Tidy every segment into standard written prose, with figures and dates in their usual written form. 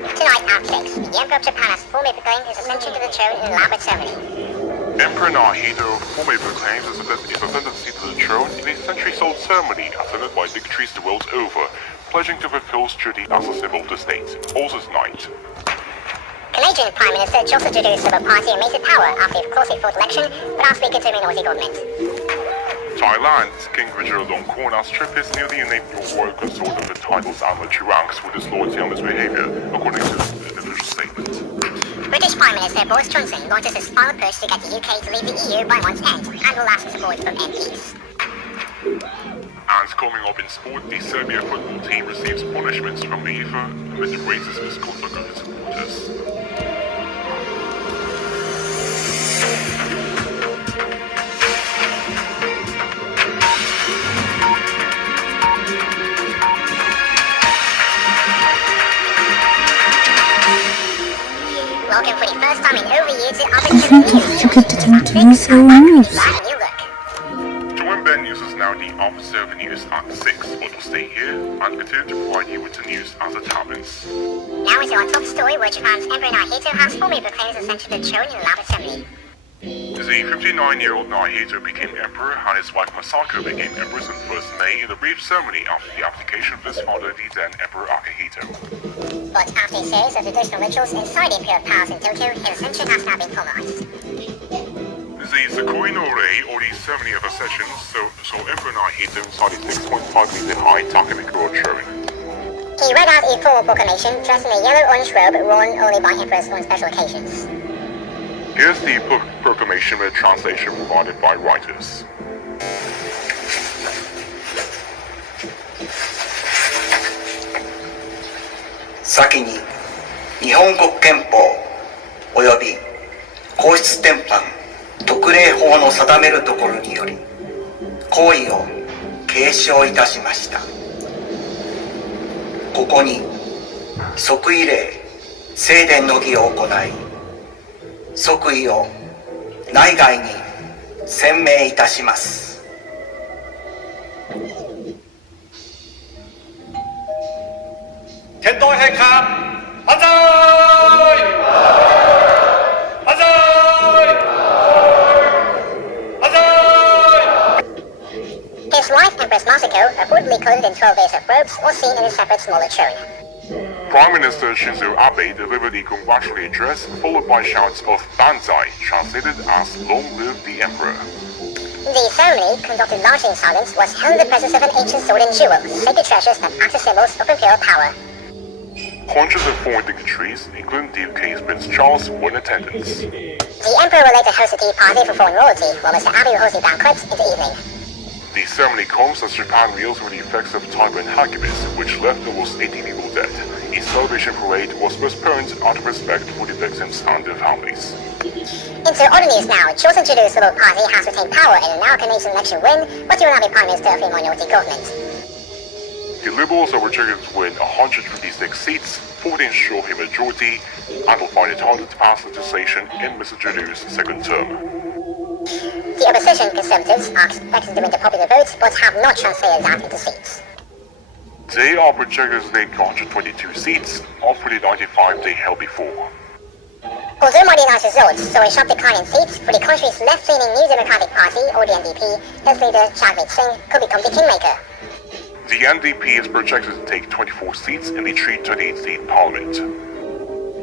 Tonight at 6, the Emperor of Japan has formally proclaimed his ascension to the throne in an elaborate ceremony. Emperor Naruhito formally proclaims his ascendancy to the throne in a centuries-old ceremony attended by dignitaries the world over, pledging to fulfill his duty as a symbol of the state. Also tonight, Canadian Prime Minister Joseph Trudeau's Liberal Party remains in power after a closely fought election, but last week into a minority government. Thailand's King Vajiralongkorn's trip is nearly named royal consort of the title's amateur ranks with his loyalty and his behavior, according to the official statement. British Prime Minister Boris Johnson launches his final push to get the UK to leave the EU by month's end and will ask support from MPs. And coming up in sport, the Serbia football team receives punishments from UEFA amid the racist misconduct of its supporters. Welcome for the first time in over a year to new look. Join Ben News is now the officer of the news at 6, but will stay here and continue to provide you with the news as it happens. Now into our top story where Japan's Emperor Naruhito has formally proclaimed his ascension to the throne in an elaborate ceremony. The 59-year-old Naruhito became emperor and his wife Masako became empress on 1st May in a brief ceremony after the abdication of his father, the then Emperor Akihito. But after a series of traditional rituals inside the Imperial Palace in Tokyo, his ascension has now been formalized. The Zakui no Rei, or the ceremony of accession, saw Emperor Naruhito inside a 6.5-meter high Takamikuro throne. He read out a formal proclamation dressed in a yellow-orange robe worn only by emperors on special occasions. Here's the proclamation with a translation provided by writers. 先に日本国憲法及び皇室典範特例法の定めるところにより皇位を継承いたしました。ここに即位礼正殿の儀を行い即位を内外に宣明いたします。天皇陛下万歳万歳万歳。 His wife, Empress Masako, reportedly clothed in 12 layers of robes, was seen in a separate smaller throne. Prime Minister Shinzo Abe delivered the congratulatory address, followed by shouts of Banzai, translated as Long Live the Emperor. The ceremony, conducted largely in silence, was held in the presence of an ancient sword and jewel, sacred treasures that act as symbols of imperial power. Hundreds of foreign dignitaries, including the UK's Prince Charles, were in attendance. The Emperor will later host a tea party for foreign royalty, while Mr. Abe will host a banquet in the evening. The ceremony comes as Japan reels with the effects of Typhoon Hagibis, which left almost 18 people dead. A celebration parade was postponed out of respect for the victims and their families. Into other news now, Joseph Trudeau's Liberal Party has retained power in a narrow Canadian election win, but he will now be Prime Minister of a minority government. The Liberals are projected to win 156 seats, 40 ensure a majority, and will find it harder to pass legislation in Mr. Trudeau's second term. The opposition Conservatives are expected to win the popular vote, but have not translated that into seats. They are projected to take 122 seats, up for the 95 they held before. Although marginalized results saw a sharp decline in seats, for the country's left-leaning New Democratic Party, or the NDP, its leader Chagmeet Singh could become the kingmaker. The NDP is projected to take 24 seats in the 338-seat parliament.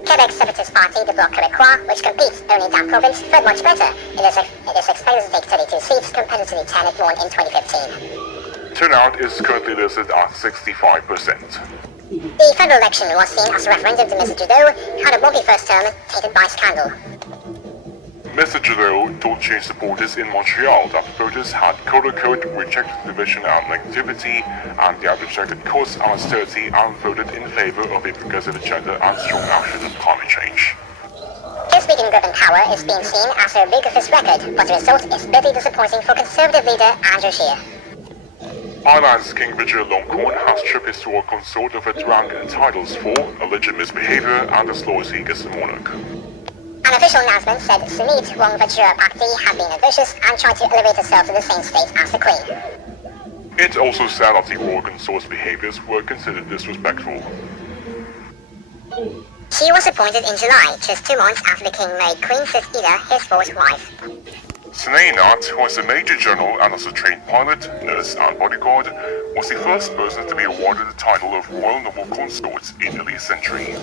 Quebec's separatist party, the Bloc Québécois, which competes only in that province, fared much better. It is expected to take 32 seats compared to the 10 it won in 2015. Turnout is currently listed at 65%. The federal election was seen as a referendum to Mr. Trudeau, had a bumpy first term tainted by scandal. Mr. Gillot told change supporters in Montreal that voters had quote-unquote rejected division and negativity, and they had rejected cost and austerity and voted in favor of a progressive agenda and strong action on climate change. His weakened grip and power is being seen as a big of his record, but the result is bitterly disappointing for Conservative leader Andrew Scheer. Ireland's King Richard Longcorn has stripped his royal consort of its rank and titles for alleged misbehavior and disloyalty against the monarch. An official announcement said Sumit Wongvajra Bhakti had been ambitious and tried to elevate herself to the same state as the Queen. It also said that the royal consort's behaviors were considered disrespectful. She was appointed in July, just 2 months after the King made Queen Sis Ida his fourth wife. Sinead Nat, who was a Major General and was a trained pilot, nurse and bodyguard, was the first person to be awarded the title of Royal Noble Consort in the early century.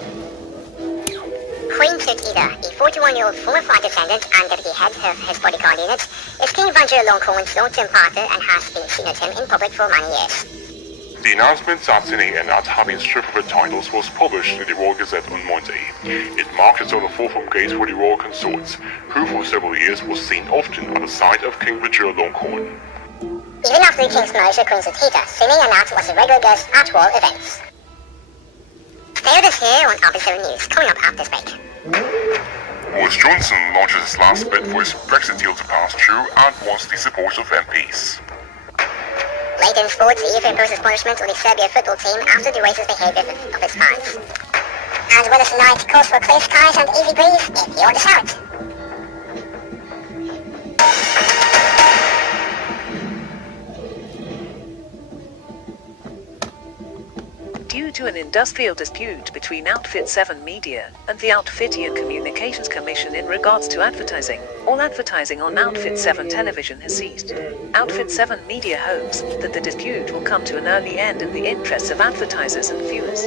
Queen Sis Ida, a 41-year-old former flight attendant and deputy head of his bodyguard unit, is King Vajra Longcorn's long-term partner and has been seen with him in public for many years. The announcement that Sinead Nat had been stripped of her titles was published in the Royal Gazette on Monday. It marked its own forthcoming gaze for the royal consort, who for several years was seen often at the side of King Richard Longcorn. Even after the King's marriage to Queen Sithita, Sinead Nat was a regular guest at royal events. Stay with us here on Officer News, coming up after this break. Boris Johnson launches his last bid for his Brexit deal to pass through and wants the support of MPs. Late in sports, the UEFA imposes punishment on the Serbia football team after the racist behaviour of its fans. And weather tonight calls for clear skies and easy breeze if you're on the south. Due to an industrial dispute between Outfit 7 Media and the Outfitian Communications Commission in regards to advertising, all advertising on Outfit 7 television has ceased. Outfit 7 Media hopes that the dispute will come to an early end in the interests of advertisers and viewers.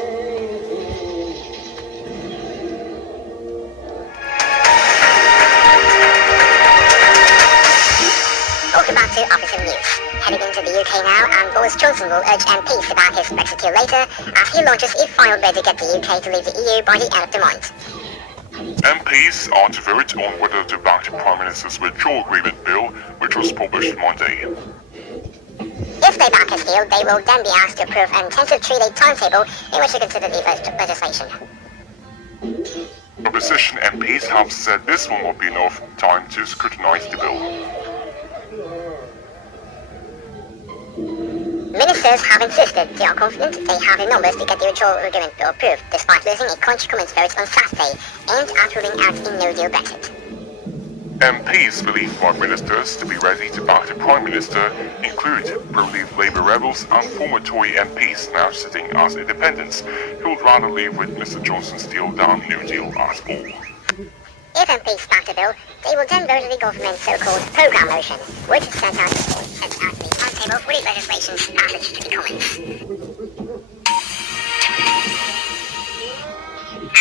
Welcome back to Officer News. Heading into the UK now, and Boris Johnson will urge MPs about his Brexit deal later as he launches a final bid to get the UK to leave the EU by the end of the month. MPs are to vote on whether to back the Prime Minister's withdrawal agreement bill, which was published Monday. If they back his deal, they will then be asked to approve an intensive 3-day timetable in which to consider the legislation. Opposition MPs have said this will not be enough time to scrutinise the bill. Ministers have insisted they are confident they have the numbers to get the withdrawal agreement bill approved, despite losing a crunch comments vote on Saturday aimed at ruling out a no-deal Brexit. MPs believe Prime Ministers to be ready to back the Prime Minister include pro-leave Labour rebels and former Tory MPs now sitting as independents who would rather leave with Mr Johnson's deal than no deal at all. If MPs back the bill, they will then vote on the government's so-called programme motion, which is set out the timetable for the legislation's passage to the Commons.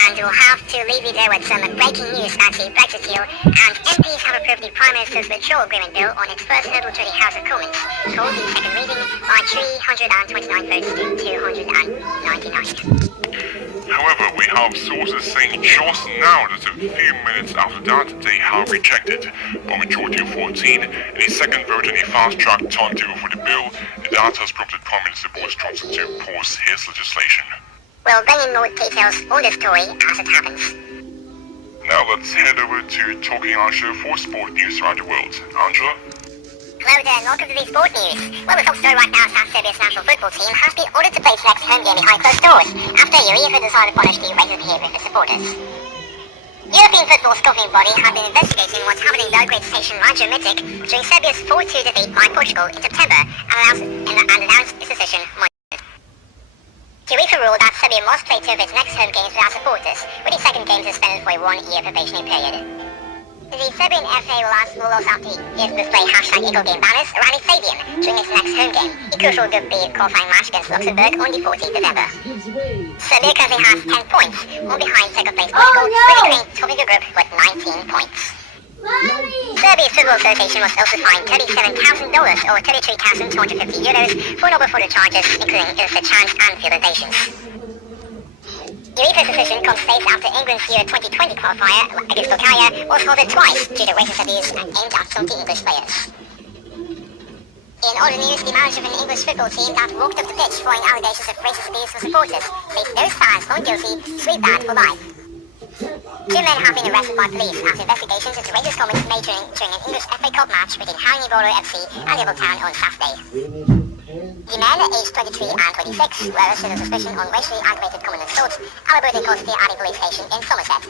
And we'll have to leave you there with some breaking news about the Brexit deal, and MPs have approved the Prime Minister's withdrawal agreement bill on its first hurdle to the House of Commons, for the second reading by 329 votes to 299. However, we have sources saying just now that a few minutes after that they have rejected, by majority of 14, in a second vote on a fast-track timetable for the bill, and that has prompted Prime Minister Boris Johnson to pause his legislation. We'll bring in more details on this story as it happens. Now let's head over to Talking Angela for sport news around the world. Angela? Hello there, and welcome to the sport news. Well, the top story right now is that Serbia's national football team has been ordered to play its next home game behind closed doors after UEFA decided to punish the racist behaviour of the supporters. European football's governing body have been investigating what's happened in Belgrade station Raja Mitic during Serbia's 4-2 defeat by Portugal in September and announced its decision Monday. UEFA ruled that Serbia must play 2 of its next home games without supporters, with the second game suspended for a 1-year probationary period. The Serbian FA will also have to display #EagleGame banners around its stadium during its next home game, a crucial Group B qualifying match against Luxembourg on the 14th of November. Serbia currently has 10 points, one behind second place Portugal, with the top of the group with 19 points. Serbia's Football Association was also fined $37,000 or €33,250 for all further charges, including illicit chants and field donations. UEFA's decision comes days after England's Euro 2020 qualifier against Bulgaria was halted twice due to racist abuse aimed at 20 English players. In other news, the manager of an English football team that walked up the pitch following allegations of racist abuse for supporters says those fans found guilty should be banned for life. 2 men have been arrested by police after investigations into racist comments made during an English FA Cup match between Harringay Borough FC and Liverpool on Saturday. The men, aged 23 and 26, were arrested on suspicion on racially aggravated common assault at Alberton Costly Alley Police Station in Somerset.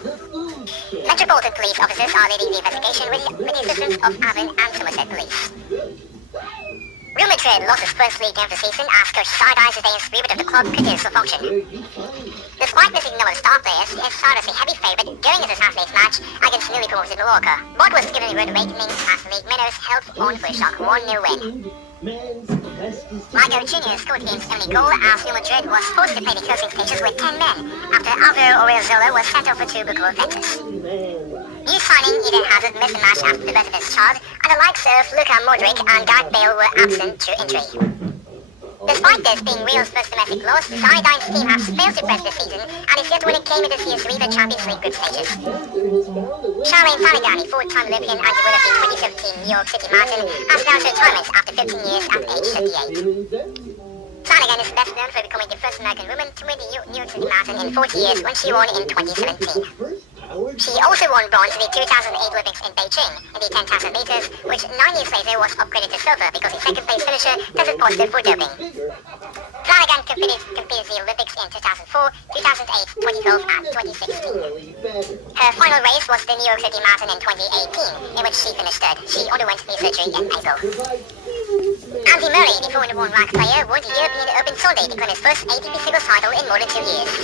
Metropolitan Police officers are leading the investigation with the assistance of Avon and Somerset Police. Real Madrid lost its first league game of the season as coach Zinedine Zidane's reboot of the club continues to function. Despite missing number of star players, it started as a heavy favourite going into Saturday's match against newly promoted Mallorca, but was given a road awakening as the league winners held on for a shock 1-0 win. Mario Jr. scored the game's only goal as Real Madrid was forced to play the closing stages with 10 men after Alvaro Oriozola was sent off for 2 buccal offences. New signing Eden Hazard missed the match after the birth of his child, and the likes of Luka Modric and Gareth Bale were absent due to injury. Despite this being Real's first domestic loss, Zidane's team has failed to press this season and is yet to win a game in this year's UEFA Champions League group stages. Charmaine Faligani, 4-time Olympian and winner of the 2017 New York City Marathon, has announced retirement after 15 years at age 38. Flanagan is best known for becoming the first American woman to win the New York City Marathon in 40 years when she won in 2017. She also won bronze in the 2008 Olympics in Beijing in the 10,000 meters, which 9 years later was upgraded to silver because the second-place finisher tested positive for doping. Flanagan competed the Olympics in 2004, 2008, 2012 and 2016. Her final race was the New York City Marathon in 2018, in which she finished third. She underwent knee surgery in April. Andy Murray, the Formula 1 ranked player, won the European Open Sunday to claim his first ATP singles title in more than 2 years.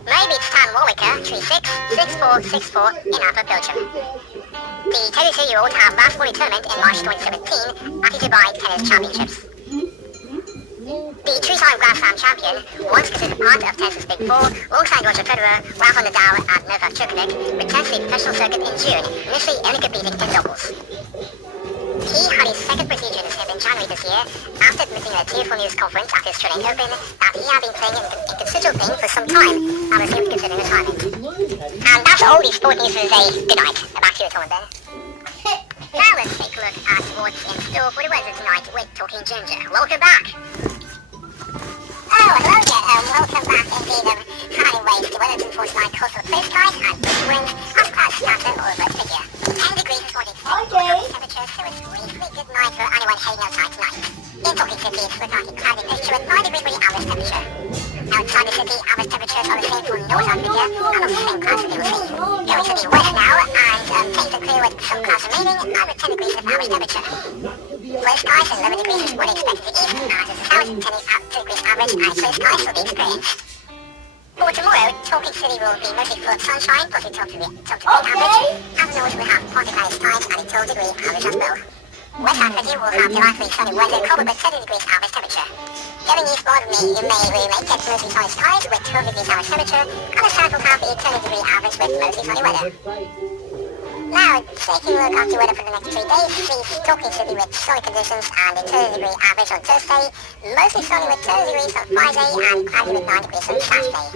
Murray beat Stan Wawrinka 3-6, 6-4, 6-4 in Antwerp, Belgium. The 32-year-old had last won a tournament in March 2017 at the Dubai Tennis Championships. The 3-time Grand Slam champion once considered part of tennis's Big Four, alongside Roger Federer, Rafael Nadal and Novak Djokovic, returned to the professional circuit in June, initially only competing in doubles. He had his second procedure in his hip in January this year, after admitting at a tearful news conference at the Australian Open that he had been playing inconsiderable pain for some time and was even considering retirement. And that's all the sport news for today. Good night. Back to you, Tom and Ben. Now let's take a look at what's in store for the weather tonight with Talking Ginger. Welcome back. Oh, hello again. Welcome back indeed. Anyways, the weather is for tonight, coastal clear skies and breezy winds as clouds scatter all over the figure. 10 degrees is what it's temperatures, so it's really good night for anyone heading outside tonight. In Talking City, it's looking like a cloudy picture with 9 degrees for the average temperature. Outside the city, average temperatures are the same for north and figure, and the same clouds that you will see. Going to the west now, and things are clear with some clouds remaining, and with 10 degrees of average temperature. Clear skies and 11 degrees is what expected to the east, and to the south, 10 degrees average, and clear skies will be experienced. For tomorrow, Talking City will be mostly full of sunshine, plus a 12 degree average, and the north will have partly cloudy skies and a 12 degree average as well. West and City will have delightfully sunny weather, coupled with 30 degrees average temperature. Going eastward, you may get mostly sunny skies with 12 degrees average temperature, and the south will have a 20 degree average with mostly sunny weather. Now, taking a look at the weather for the next 3 days, see Talking City with sunny conditions and a 30 degree average on Thursday, mostly sunny with 30 degrees on Friday, and cloudy with 9 degrees on Saturday.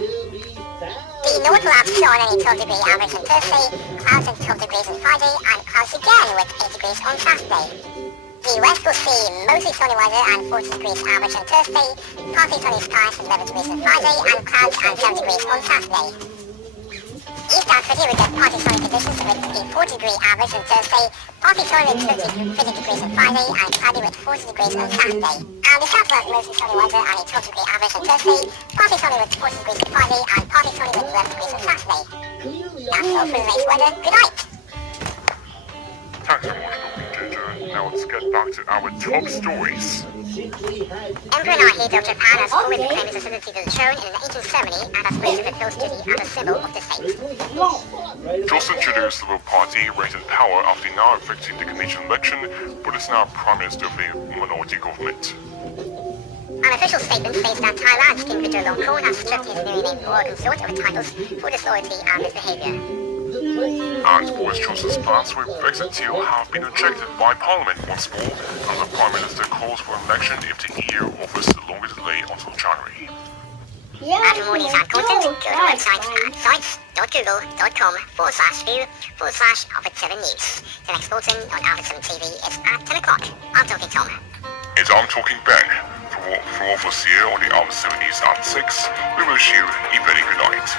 The north will have sun and a 12 degree average on Thursday, clouds and 12 degrees on Friday, and clouds again with 8 degrees on Saturday. The west will see mostly sunny weather and 40 degrees average on Thursday, partly sunny skies and 11 degrees on Friday, and clouds and 7 degrees on Saturday. East and City will get partly sunny conditions with a 40 degree average on Thursday, partly sunny with 50 degrees on Friday, and cloudy with 40 degrees on Saturday. And the south will have mostly sunny weather and a 12 degree average on Thursday, partly sunny with 40 degrees on Friday, and partly sunny with 11 degrees on Saturday. That's all for today's weather. Good night. Thanks so much, Talking Ginger. Now let's get back to our top stories. Emperor Naruhito of Japan has always claimed his ascendancy to the throne in an ancient ceremony and has placed the Phil's duty as a symbol of the state. Justin Trudeau's Liberal Party reigned in power after now affecting the Canadian election, but is now Prime Minister of a minority government. An official statement states that Thailand's King Vajiralongkorn has stripped his newly named royal consort of titles for disloyalty and misbehaviour. And Boris Johnson's plans for a Brexit deal have been rejected by Parliament once more, as the Prime Minister calls for an election if the EU offers a longer delay until January. And for more news and content, go to our website at sites.google.com/view/Alfred7News. The next bulletin on Alfred 7 TV is at 10 o'clock. I'm talking Tom. And I'm talking Ben. From all of us here on the Alfred 7 News at 6, we wish you a very good night.